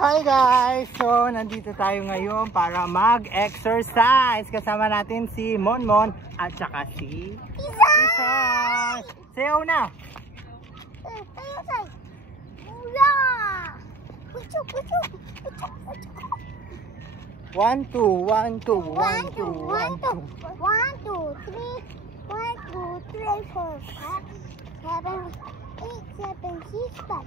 Hi guys! So, nandito tayo ngayon para mag-exercise. Kasama natin si Monmon at saka si Isay. Sayaw na! 1, 2, 1, 2, 1, 2, 1, 2. 1, 2, 3, 1, 2, 3, 4, 5, 7, 8, 7, 6, 5.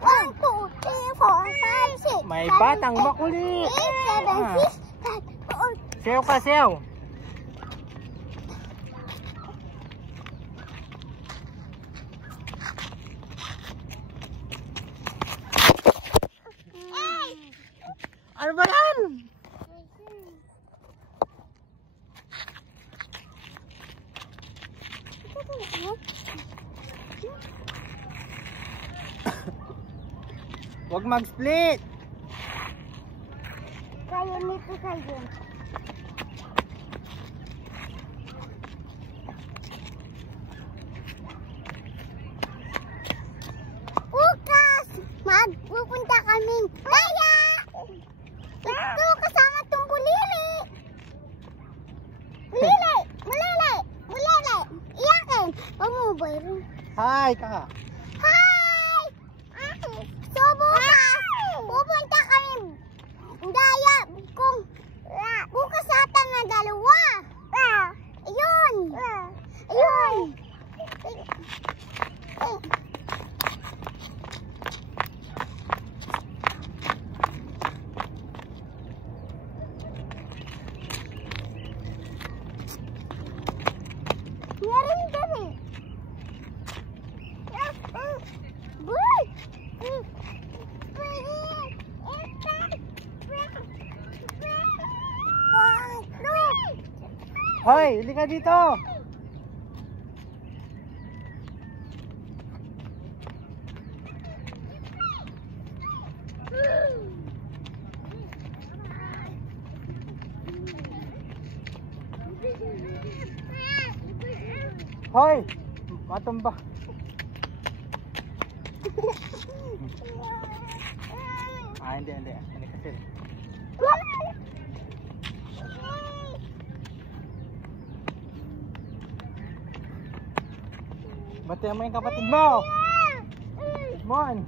1, 2, 3, 4, 5, 6. May batang makulit. 8, 7, 6, 5, 4. Sayaw ka, sayaw. Ano ba yan? Huwag mag-split. Kaya nito kayo. Bukas, magpupunta kaming kaya. Ito kasama tong bulili. Bulili, bulili, bulili. Iyakin. Huwag mo ba yun? Hi, ka. Hi! So bukas, pupunta kami daya kung bukas ata na dalawa. Ayun. Ayun. Meron kami. Boy! Hoy, halika dito. Hoy, matumba. Hindi. Hindi kasi. Batayan mo yung kapatid mo. Mon.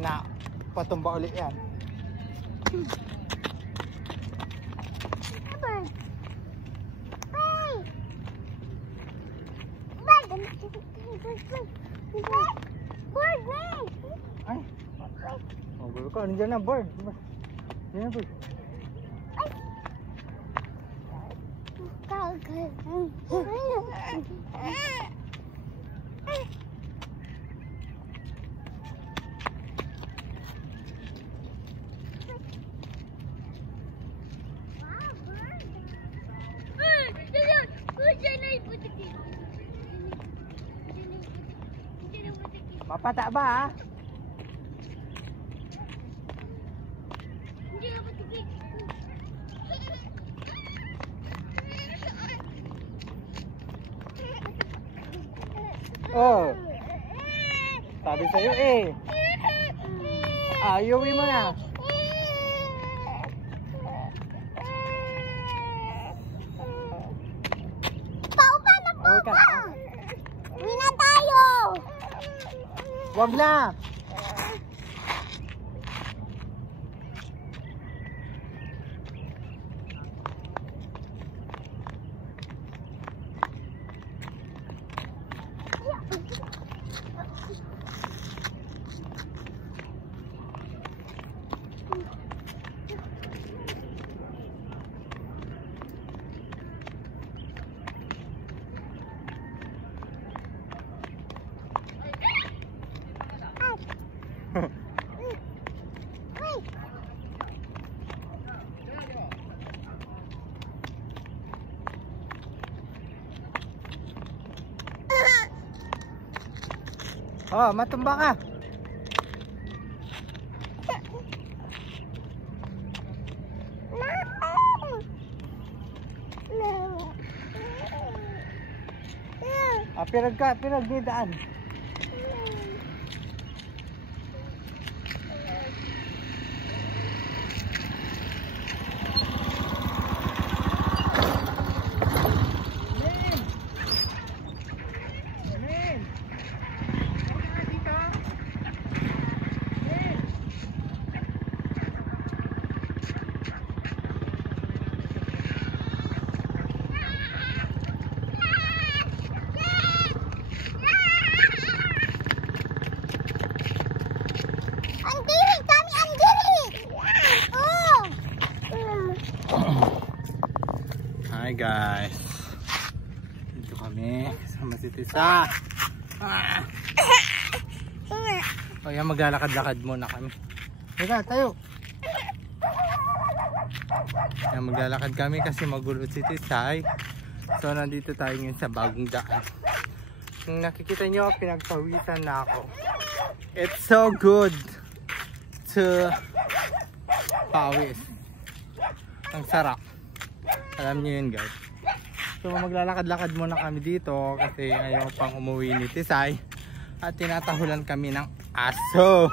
Na, patumba ulit yan. Ay, magulo ka. Nandiyan na, bird. Nandiyan na, bird. Mapata ba, ha? Oh, sabi sa'yo eh. Ayuwi mo na. Paupa na po Okay ka! ka. Uwi na tayo! Wag na. Oh, matumba ka. Pirag di daan. Hi guys, dito kami kasama si Tisa. O yan, maglalakad-lakad muna kami. Teka, tayo. Yan, maglalakad kami kasi magulo si Tisay. So nandito tayo ngayon sa bagong daan. Kung nakikita nyo, pinagpawisan na ako. It's so good to pawis. Ang sarap. Alam niyo yun guys. So maglalakad-lakad muna kami dito kasi ayaw pang umuwi ni Tisay. At tinatahulan kami ng aso.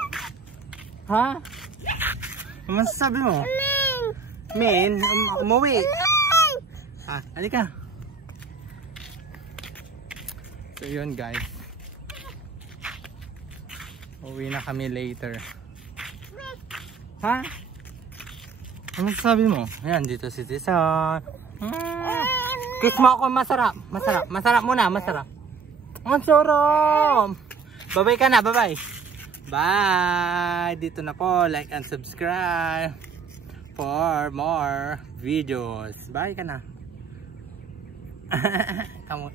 Ha? Ano masasabi mo? Min, umuwi. Ah, halika. So yun guys. Uwi na kami later. Ha? Ano sabi mo? Ayan, dito si Tisa. Kiss mo ako, masarap. Masarap muna, masarap. Ang sarap. Bye-bye ka na, bye-bye. Bye. Dito na po, like and subscribe for more videos. Bye ka na. Kamot.